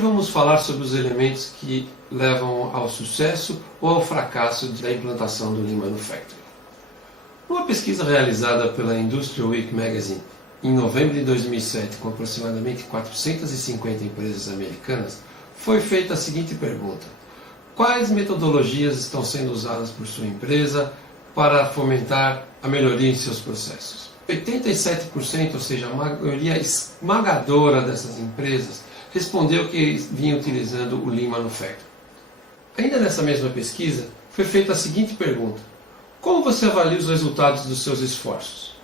vamos falar sobre os elementos que levam ao sucesso ou ao fracasso da implantação do Lean Manufacturing. Uma pesquisa realizada pela Industrial Week Magazine em novembro de 2007, com aproximadamente 450 empresas americanas, foi feita a seguinte pergunta: quais metodologias estão sendo usadas por sua empresa para fomentar a melhoria em seus processos? 87%, ou seja, a maioria esmagadora dessas empresas, respondeu que vinha utilizando o Lean Manufacturing. Ainda nessa mesma pesquisa, foi feita a seguinte pergunta: como você avalia os resultados dos seus esforços?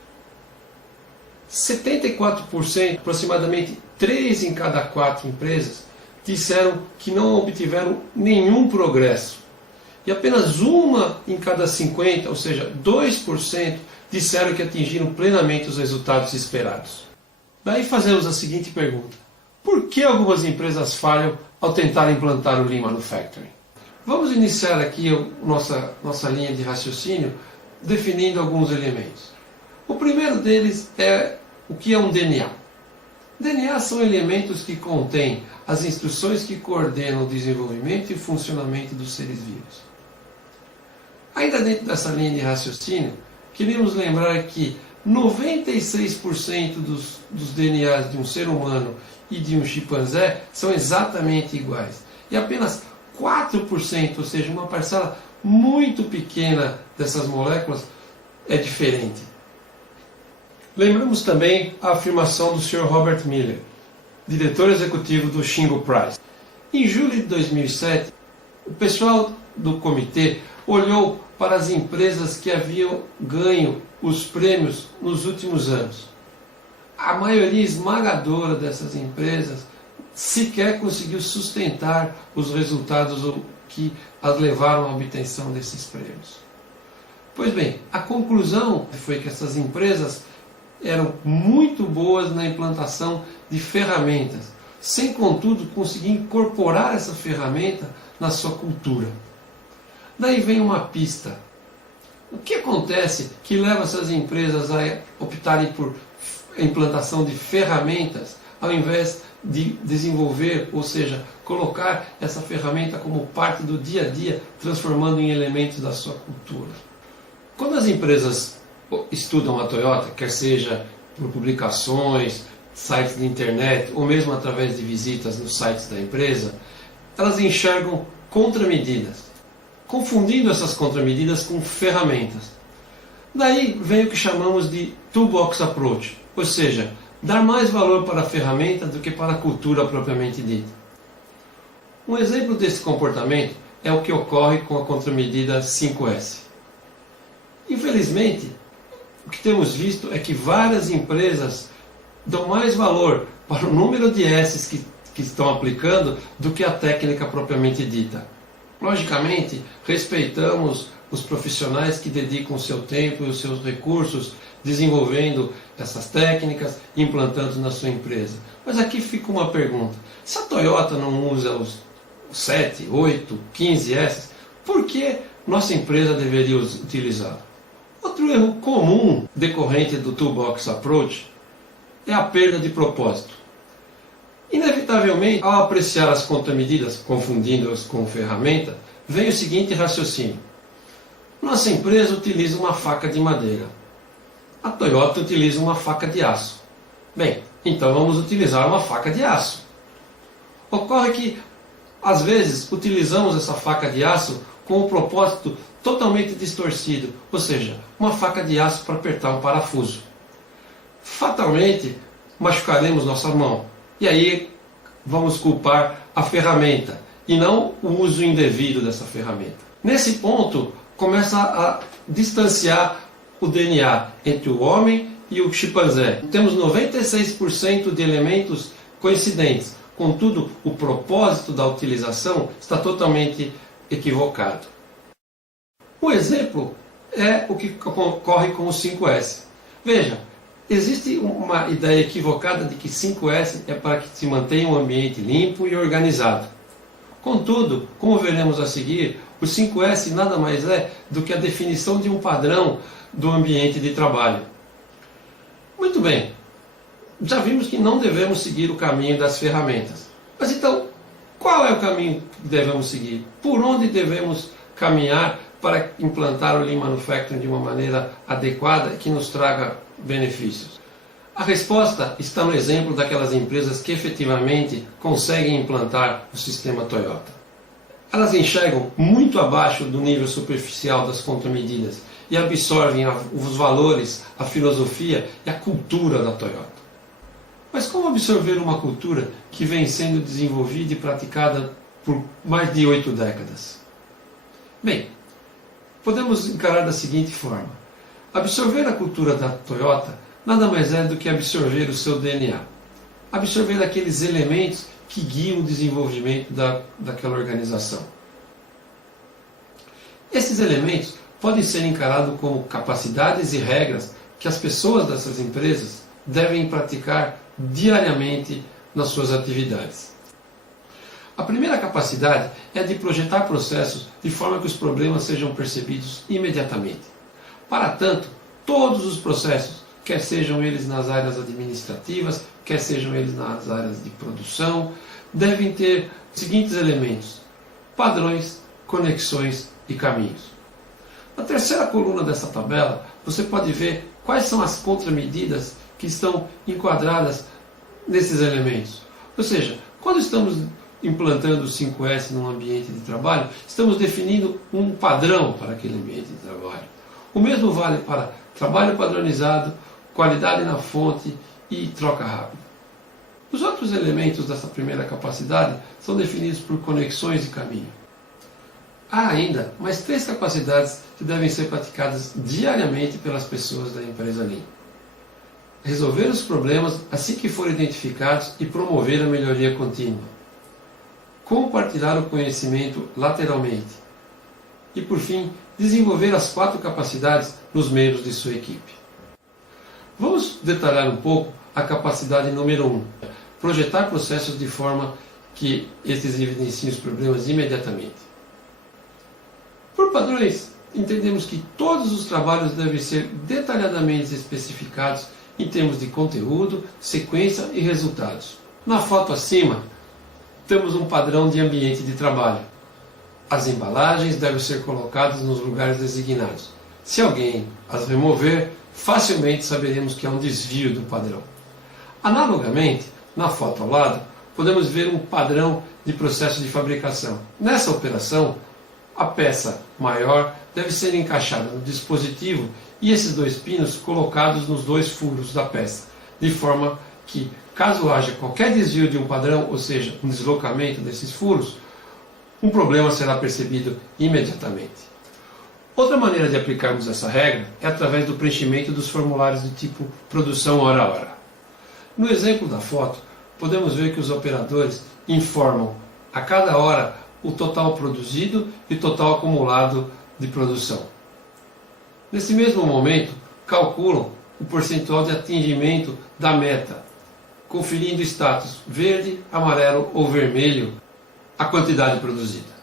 74%, aproximadamente 3 em cada 4 empresas, disseram que não obtiveram nenhum progresso. E apenas 1 em cada 50, ou seja, 2%, disseram que atingiram plenamente os resultados esperados. Daí fazemos a seguinte pergunta: por que algumas empresas falham ao tentar implantar o Lean Manufacturing? Vamos iniciar aqui nossa linha de raciocínio definindo alguns elementos. O primeiro deles é o que é um DNA. DNA são elementos que contêm as instruções que coordenam o desenvolvimento e o funcionamento dos seres vivos. Ainda dentro dessa linha de raciocínio, queremos lembrar que 96% dos DNAs de um ser humano e de um chimpanzé são exatamente iguais. E apenas 4%, ou seja, uma parcela muito pequena dessas moléculas, é diferente. Lembramos também a afirmação do Sr. Robert Miller, diretor executivo do Shingo Prize. Em julho de 2007, o pessoal do comitê olhou para as empresas que haviam ganho os prêmios nos últimos anos. A maioria esmagadora dessas empresas sequer conseguiu sustentar os resultados que as levaram à obtenção desses prêmios. Pois bem, a conclusão foi que essas empresas eram muito boas na implantação de ferramentas, sem contudo conseguir incorporar essa ferramenta na sua cultura. Daí vem uma pista. O que acontece que leva essas empresas a optarem por implantação de ferramentas ao invés de desenvolver, ou seja, colocar essa ferramenta como parte do dia a dia, transformando em elementos da sua cultura? Quando as empresas estudam a Toyota, quer seja por publicações, sites de internet ou mesmo através de visitas nos sites da empresa, elas enxergam contramedidas, confundindo essas contramedidas com ferramentas. Daí vem o que chamamos de toolbox approach, ou seja, dar mais valor para a ferramenta do que para a cultura propriamente dita. Um exemplo desse comportamento é o que ocorre com a contramedida 5S. Infelizmente, o que temos visto é que várias empresas dão mais valor para o número de S's que estão aplicando do que a técnica propriamente dita. Logicamente, respeitamos os profissionais que dedicam o seu tempo e os seus recursos desenvolvendo essas técnicas e implantando na sua empresa. Mas aqui fica uma pergunta: se a Toyota não usa os 7, 8, 15 S's, por que nossa empresa deveria utilizá-lo? Outro erro comum decorrente do Toolbox Approach é a perda de propósito. Inevitavelmente, ao apreciar as contramedidas, confundindo-as com ferramenta, vem o seguinte raciocínio: nossa empresa utiliza uma faca de madeira, a Toyota utiliza uma faca de aço. Bem, então vamos utilizar uma faca de aço. Ocorre que, às vezes, utilizamos essa faca de aço com o propósito totalmente distorcido, ou seja, uma faca de aço para apertar um parafuso. Fatalmente, machucaremos nossa mão. E aí vamos culpar a ferramenta e não o uso indevido dessa ferramenta. Nesse ponto, começa a distanciar o DNA entre o homem e o chimpanzé. Temos 96% de elementos coincidentes, contudo, o propósito da utilização está totalmente equivocado. Um exemplo é o que ocorre com o 5S. Veja, existe uma ideia equivocada de que 5S é para que se mantenha um ambiente limpo e organizado. Contudo, como veremos a seguir, o 5S nada mais é do que a definição de um padrão do ambiente de trabalho. Muito bem, já vimos que não devemos seguir o caminho das ferramentas. Mas então, qual é o caminho que devemos seguir? Por onde devemos caminhar para implantar o Lean Manufacturing de uma maneira adequada e que nos traga benefícios? A resposta está no exemplo daquelas empresas que efetivamente conseguem implantar o sistema Toyota. Elas enxergam muito abaixo do nível superficial das contramedidas e absorvem os valores, a filosofia e a cultura da Toyota. Mas como absorver uma cultura que vem sendo desenvolvida e praticada por mais de 8 décadas? Bem, podemos encarar da seguinte forma. Absorver a cultura da Toyota nada mais é do que absorver o seu DNA. Absorver aqueles elementos que guiam o desenvolvimento daquela organização. Esses elementos podem ser encarados como capacidades e regras que as pessoas dessas empresas devem praticar diariamente nas suas atividades. A primeira capacidade é a de projetar processos de forma que os problemas sejam percebidos imediatamente. Para tanto, todos os processos, quer sejam eles nas áreas administrativas, quer sejam eles nas áreas de produção, devem ter os seguintes elementos: padrões, conexões e caminhos. Na terceira coluna dessa tabela, você pode ver quais são as contramedidas que estão enquadradas nesses elementos. Ou seja, quando estamos implantando o 5S num ambiente de trabalho, estamos definindo um padrão para aquele ambiente de trabalho. O mesmo vale para trabalho padronizado, qualidade na fonte e troca rápida. Os outros elementos dessa primeira capacidade são definidos por conexões e caminho. Há ainda mais 3 capacidades que devem ser praticadas diariamente pelas pessoas da empresa Lean. Resolver os problemas assim que forem identificados e promover a melhoria contínua. Compartilhar o conhecimento lateralmente. E, por fim, desenvolver as 4 capacidades nos membros de sua equipe. Vamos detalhar um pouco a capacidade número 1. Projetar processos de forma que estes evidenciem os problemas imediatamente. Por padrões, entendemos que todos os trabalhos devem ser detalhadamente especificados em termos de conteúdo, sequência e resultados. Na foto acima, temos um padrão de ambiente de trabalho. As embalagens devem ser colocadas nos lugares designados. Se alguém as remover, facilmente saberemos que há um desvio do padrão. Analogamente, na foto ao lado, podemos ver um padrão de processo de fabricação. Nessa operação, a peça maior deve ser encaixada no dispositivo e esses 2 pinos colocados nos 2 furos da peça, de forma que, caso haja qualquer desvio de um padrão, ou seja, um deslocamento desses furos, um problema será percebido imediatamente. Outra maneira de aplicarmos essa regra é através do preenchimento dos formulários do tipo produção hora a hora. No exemplo da foto, podemos ver que os operadores informam a cada hora o total produzido e o total acumulado de produção. Nesse mesmo momento, calculam o percentual de atingimento da meta, conferindo status verde, amarelo ou vermelho à quantidade produzida.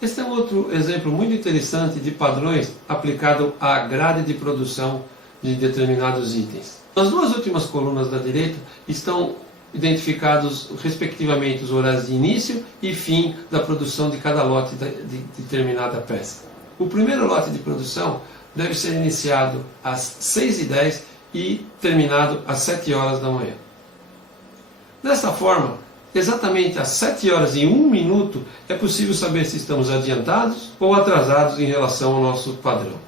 Este é um outro exemplo muito interessante de padrões aplicado à grade de produção de determinados itens. Nas 2 últimas colunas da direita estão identificados respectivamente os horários de início e fim da produção de cada lote de determinada peça. O primeiro lote de produção deve ser iniciado às 6h10 e terminado às 7 horas da manhã. Dessa forma, exatamente às 7 horas e 1 minuto é possível saber se estamos adiantados ou atrasados em relação ao nosso padrão.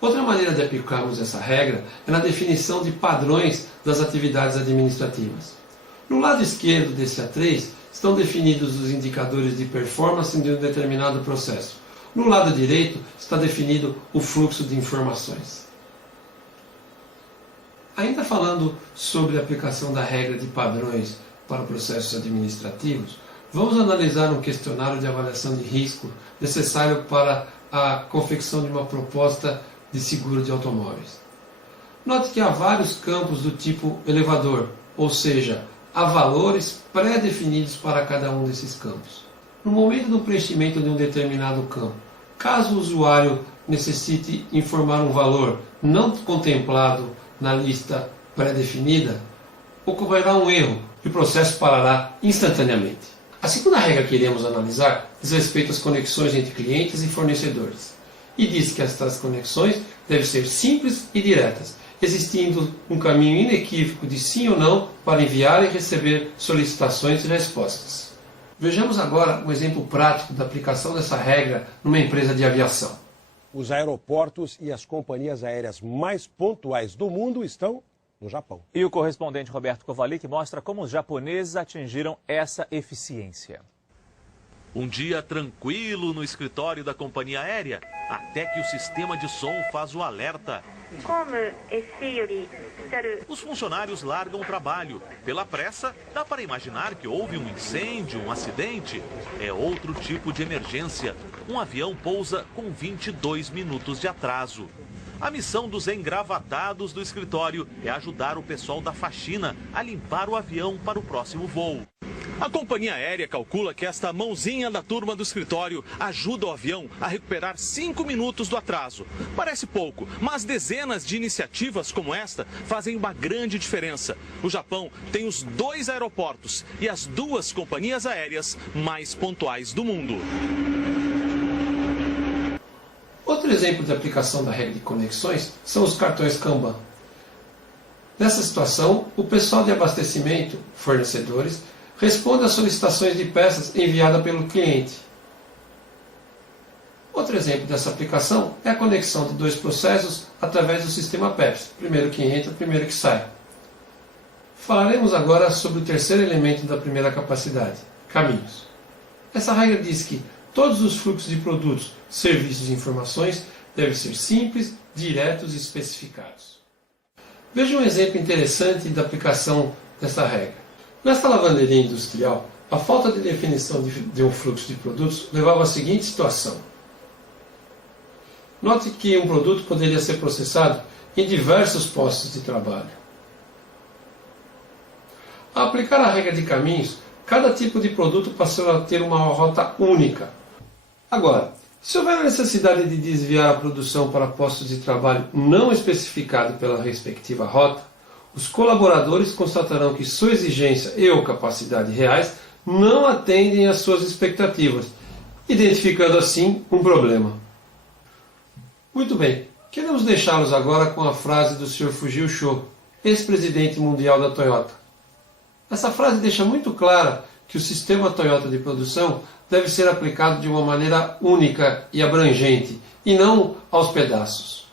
Outra maneira de aplicarmos essa regra é na definição de padrões das atividades administrativas. No lado esquerdo desse A3 estão definidos os indicadores de performance de um determinado processo. No lado direito está definido o fluxo de informações. Ainda falando sobre a aplicação da regra de padrões para processos administrativos, vamos analisar um questionário de avaliação de risco necessário para a confecção de uma proposta de seguro de automóveis. Note que há vários campos do tipo elevador, ou seja, há valores pré-definidos para cada um desses campos. No momento do preenchimento de um determinado campo, caso o usuário necessite informar um valor não contemplado na lista pré-definida, ocorrerá um erro, e o processo parará instantaneamente. A segunda regra que iremos analisar diz respeito às conexões entre clientes e fornecedores, e diz que estas conexões devem ser simples e diretas, existindo um caminho inequívoco de sim ou não para enviar e receber solicitações e respostas. Vejamos agora um exemplo prático da aplicação dessa regra numa empresa de aviação. Os aeroportos e as companhias aéreas mais pontuais do mundo estão no Japão. E o correspondente Roberto Kovalik mostra como os japoneses atingiram essa eficiência. Um dia tranquilo no escritório da companhia aérea, até que o sistema de som faz o alerta. Os funcionários largam o trabalho. Pela pressa, dá para imaginar que houve um incêndio, um acidente. É outro tipo de emergência. Um avião pousa com 22 minutos de atraso. A missão dos engravatados do escritório é ajudar o pessoal da faxina a limpar o avião para o próximo voo. A companhia aérea calcula que esta mãozinha da turma do escritório ajuda o avião a recuperar 5 minutos do atraso. Parece pouco, mas dezenas de iniciativas como esta fazem uma grande diferença. O Japão tem os 2 aeroportos e as 2 companhias aéreas mais pontuais do mundo. Outro exemplo de aplicação da regra de conexões são os cartões Kanban. Nessa situação, o pessoal de abastecimento, fornecedores, responde às solicitações de peças enviadas pelo cliente. Outro exemplo dessa aplicação é a conexão de 2 processos através do sistema PEPS, primeiro que entra, primeiro que sai. Falaremos agora sobre o terceiro elemento da primeira capacidade, caminhos. Essa regra diz que todos os fluxos de produtos, serviços e informações devem ser simples, diretos e especificados. Veja um exemplo interessante da aplicação dessa regra. Nesta lavanderia industrial, a falta de definição de um fluxo de produtos levava à seguinte situação. Note que um produto poderia ser processado em diversos postos de trabalho. Ao aplicar a regra de caminhos, cada tipo de produto passou a ter uma rota única. Agora, se houver a necessidade de desviar a produção para postos de trabalho não especificados pela respectiva rota, os colaboradores constatarão que sua exigência e ou capacidade reais não atendem às suas expectativas, identificando assim um problema. Muito bem, queremos deixá-los agora com a frase do Sr. Fujio Sho, ex-presidente mundial da Toyota. Essa frase deixa muito clara que o sistema Toyota de produção deve ser aplicado de uma maneira única e abrangente, e não aos pedaços.